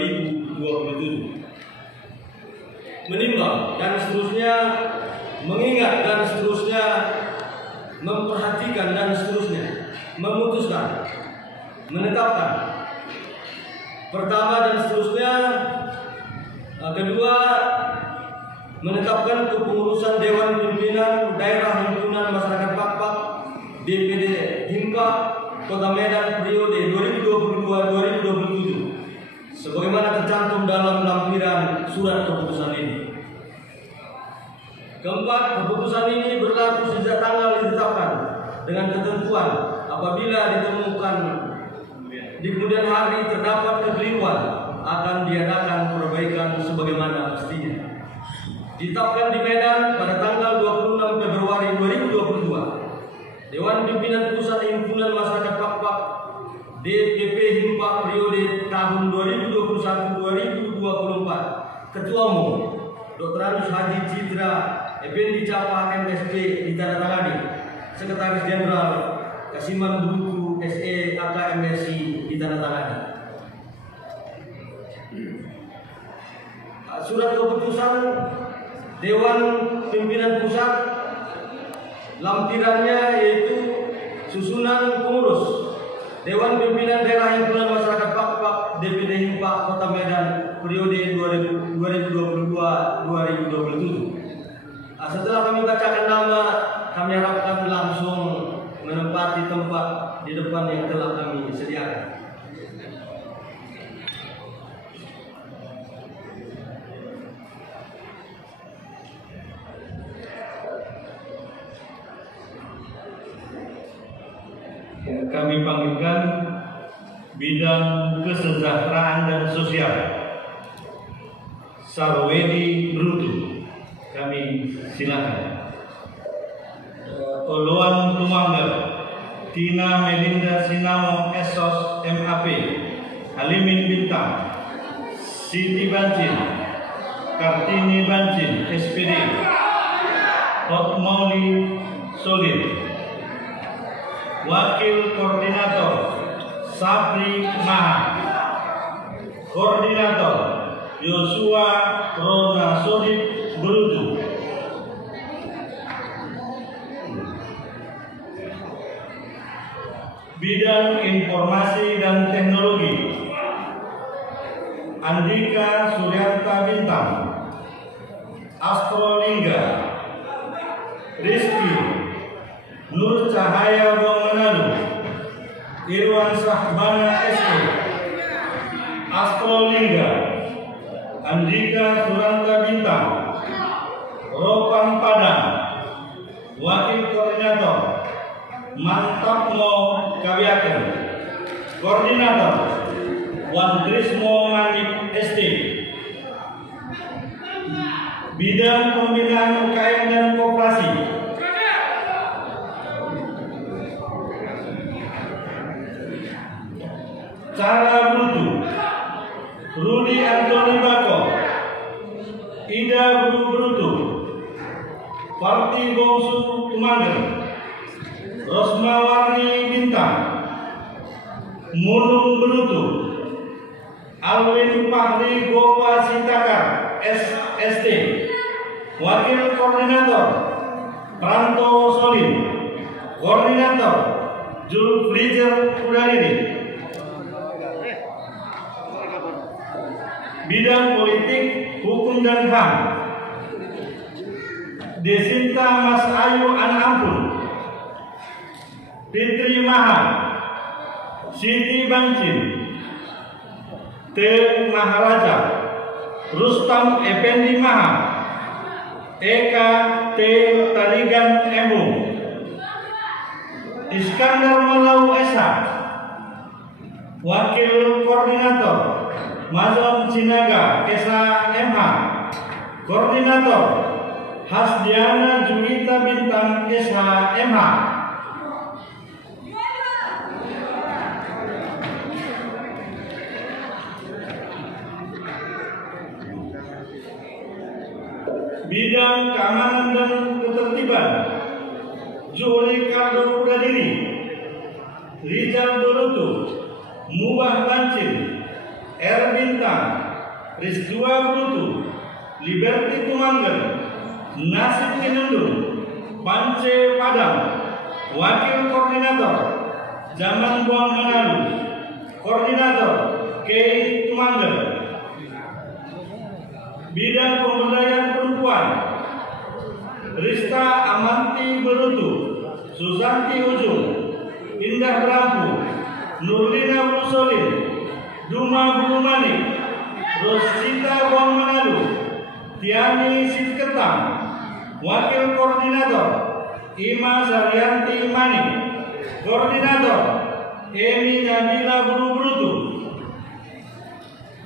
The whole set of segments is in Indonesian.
2027. Menimbang dan seterusnya, mengingat dan seterusnya, memperhatikan dan seterusnya, memutuskan, menetapkan. Pertama dan seterusnya. Kedua, menetapkan kepengurusan Dewan Pimpinan Daerah Himpunan Masyarakat Pak-Pak DPD Himpa Kota Medan periode 2022-2027 sebagaimana tercantum dalam lampiran surat keputusan ini. Keempat, keputusan ini berlaku sejak tanggal ditetapkan dengan ketentuan apabila ditemukan di kemudian hari terdapat kekeliruan akan diadakan perbaikan sebagaimana mestinya. Ditetapkan di Medan pada tanggal 26 Februari 2022, Dewan Pimpinan Pusat Himpunan Masyarakat Pak-Pak DPP Himpa periode tahun 2021-2024, Ketua Umum Dr. Anus Haji Citra Effendi Capa MSP ditandatangani, Sekretaris Jenderal Kasiman Buku SE AKMSI ditandatangani. Surat keputusan Dewan Pimpinan Pusat, lampirannya yaitu susunan pengurus Dewan Pimpinan Daerah Himpunan Masyarakat Pak-Pak DPD Himpa Kota Medan periode 2022-2027. Setelah kami bacakan nama, kami harapkan langsung menempati tempat di depan yang telah kami sediakan. Kami panggilkan bidang kesejahteraan dan sosial Sarwedi Brutu. Kami silakan. Oluan Tumanggal, Tina Melinda Sinamo Esos MAP, Halimin Bintang, Siti Bancin, Kartini Bancin SPD, Hotmauli Solid. Wakil Koordinator Sabri Maha, Koordinator Yosua Rona Sodip Berudu, Bidang Informasi dan Teknologi Andika Suryanta Bintang, Astrolingga, Rizky Nur Cahaya Bonganalu, Irwan Sahbana SE, Astrolingga, Andika Suranta Bintang, Ropan Padang, Wakil Koordinator Mantapmo Kawiaken, Koordinator Wan Trismo Manik SD. Bidang Pembinaan UKM dan Koperasi Cara Brutu, Rudi Antoni Bako, Ida Brutu, Parti Bongsu Tumanggal, Rosmawarni Bintang, Munung Brutu, Alwin Fahri Gopa Sitakar SD, Wakil Koordinator Pranto Solim, Koordinator Julfrizer Udadiri. Bidang Politik, Hukum dan HAM Desinta Mas Ayu Anampun, Fitri Maha, Siti Bancin, T. Maharaja, Rustam Effendi Maha, Eka T. Tarigan Emu, Iskandar Malau Esa, Wakil Koordinator Mazlum Sinaga Esa MH, Koordinator Hasdiana Junita Bintang Esa MH. Bidang Keamanan dan Ketertiban Juli Kardo Udadiri, Rizal Berutu, Mubah Bancin, R. Bintang, Rizwa Brutu, Liberty Tumangger, Nasib Kinundung, Pance Padang. Wakil Koordinator Zaman Buang Manado, Koordinator Kei Tumangger. Bidang Pemberdayaan Perempuan Rista Amanti Berutu, Susanti Ujung, Indah Berampu, Nurlina Brusolin, Duma Bulumani, Rosita Buang Manado, Tiani Sitketang. Wakil Koordinator Ima Saryanti Mani, Koordinator Emi Nabila Buru-Berutu.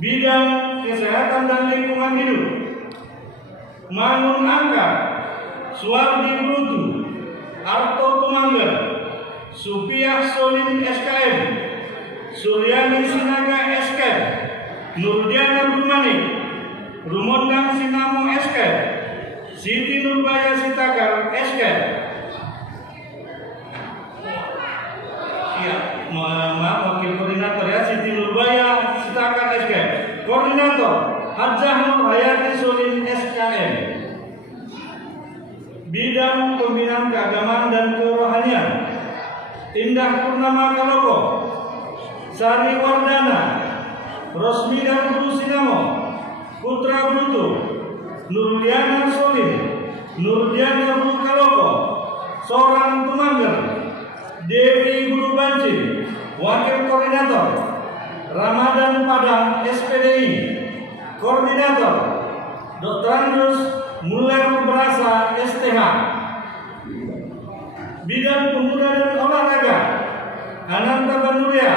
Bidang Kesehatan dan Lingkungan Hidup Mangun Angka, Suwardi Berutu, Arto Tumangger, Supiah Solin SKM, Suryani Sinaga SKM, Nurdiana Brumani, Rumondang Sinamo SKM, Siti Nurbaya Sitakar SKM. Iya, maaf, Wakil Koordinator ya, Siti Nurbaya Sitakar SKM. Koordinator Hajah Nur Hayati Solin SKM. Bidang Pembinaan Keagamaan dan Kerohanian Indah Purnama Kaloko, Sari Wardana, Rosmida Bru Sinamo, Putra Brutu, Nurdiana Solin, Nurdiana Bru Kaloko, Sorang Tumangger, Dewi Bru Banci. Wakil Koordinator Ramadan Padang SPDI. Koordinator Dr. Andrus Muller Berasa STH. Bidang Pemuda dan Olahraga Ananta Banuria,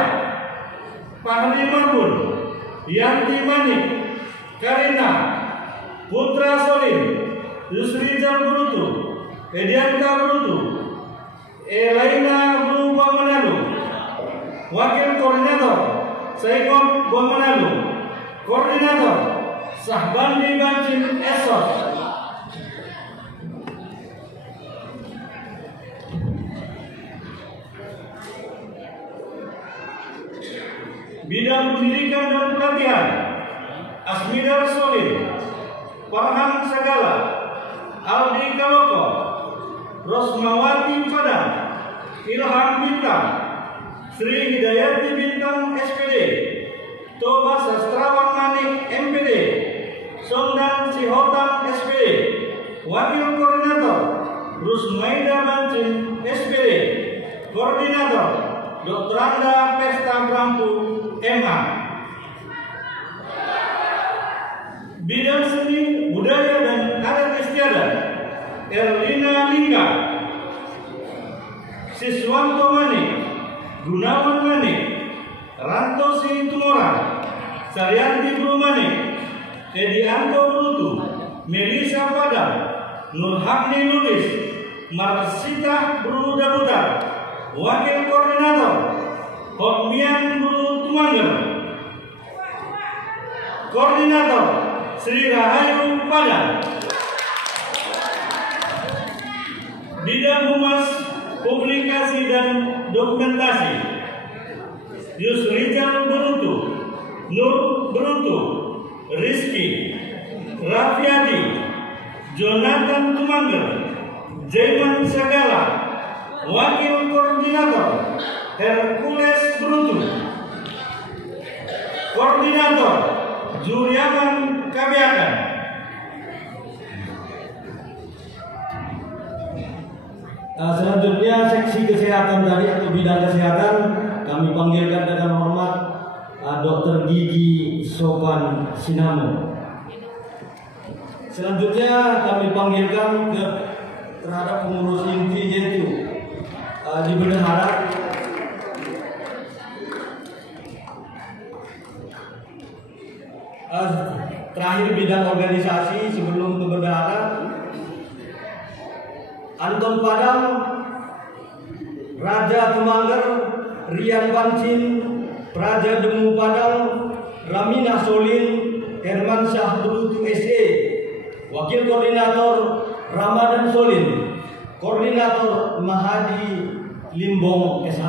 Fahri Marbun, Yanti Manik, Karina, Putra Solin, Yusrizal Berutu, Edianta Berutu, Elaina Bru Buang Manado. Wakil Koordinator Saikon Buang Manado. Koordinator Sahbandi Bancin Esos. Bidang Pendidikan dan Pelatihan Asmidar Solin, Farhan Sagala, Aldi Kaloko, Rosmawati Padang, Ilham Bintang, Sri Hidayati Bintang SPD, Toba Sastrawan Manik MPD, Sondan Sihotan SPD. Wakil Koordinator Rusmaida Bancin SPD. Koordinator Dr. Anda Pesta Brampu MA. Bidang Seni, Budaya dan Adat Istiadat Erlina Lingga, Siswanto Manik, Gunawan Manik, Rantosi Tumora, Saryanti Bru Manik, Edianto Brutu, Melisa Padang, Nurhani Lubis, Marsita Bru Dabutar. Wakil Koordinator Hotmian Bru Tumangger. Koordinator Sri Rahayu Padang. Bidang Humas, Publikasi dan Dokumentasi Yusrizal Berutu, Nur Berutu, Rizky, Rafiadi, Jonathan Tumangger, Jaiman Sagala. Wakil Koordinator Hercules Berutu. Koordinator Juriaman Kabiakan. Selanjutnya seksi kesehatan tadi atau bidang kesehatan kami panggilkan dengan hormat Dr. Gigi Sopan Sinamo. Selanjutnya kami panggilkan terhadap pengurus inti yaitu di bendahara terakhir bidang organisasi sebelum ke bendahara Anton Padang, Raja Tumangger, Rian Bancin, Praja Demu Padang, Ramina Solin, Herman Syah Berutu SE. Wakil Koordinator Ramadan Solin, Koordinator Mahadi Limbong SH.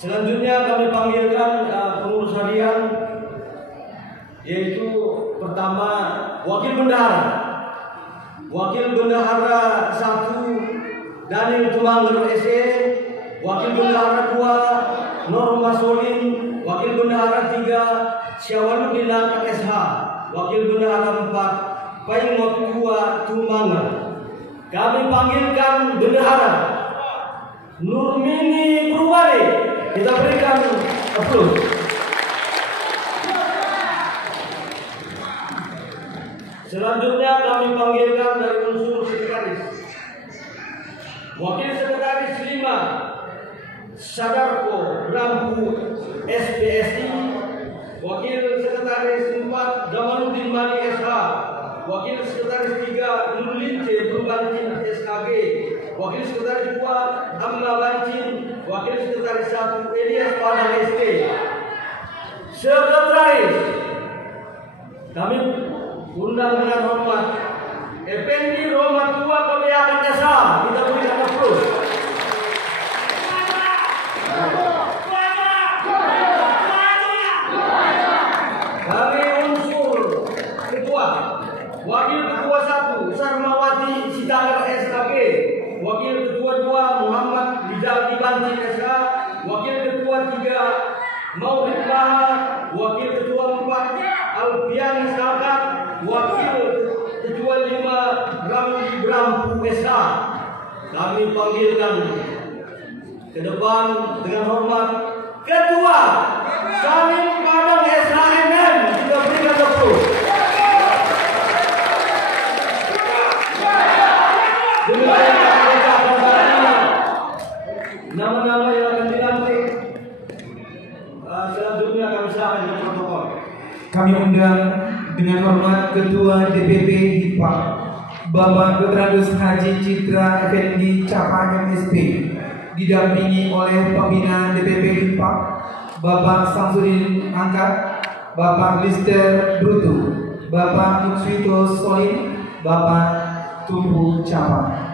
Selanjutnya kami panggilkan pengurus harian, yaitu pertama Wakil Bendahara. Wakil Bendahara 1 Daniel Tumangger SE, Wakil Bendahara 2 Norma Solin, Wakil Bendahara 3 Syawaludin Langkat SH, Wakil Bendahara 4 Paimot 2 Tumangger. Kami panggilkan Bendahara Nurmini Purwari. Kita berikan aplaus. Selanjutnya kami panggilkan dari unsur sekretaris. Wakil Sekretaris 5 Sadarko Lampu SPSI, Wakil Sekretaris 4 Jamaluddin Mani SH, Wakil Sekretaris 3 Nurlince Purbancin SKG, Wakil Sekretaris 2 Amma Bancin, Wakil Sekretaris 1 Elias Padang ST. Sekretaris kami undang dengan hormat Effendi Romat 2 Kebiakan Desa. Kita berikan aplaus. Kami unsur ketua, Wakil Ketua 1 Sarmawati Sitagar SKG, Wakil Ketua 2 Muhammad Rizal Dibantin SK, Wakil Ketua 3 Maulid Bahar, Wakil Ketua 4 Alfian Salkat, Wakil Ketua 5 Ramli Brampu SK. Kami panggilkan ke depan dengan hormat Ketua Salim Padang SHMM. Kita berikan aplaus. Nama-nama yang akan dilantik selanjutnya kami serahkan ke protokol. Kami undang dengan hormat Ketua DPP HIPA Bapak Dr. Haji Citra Effendi Capa MSP, didampingi oleh Pembina DPP HIPA Bapak Samsudin Angkat, Bapak Lister Brutu, Bapak Mutswito Solin, Bapak Tumpu Capa.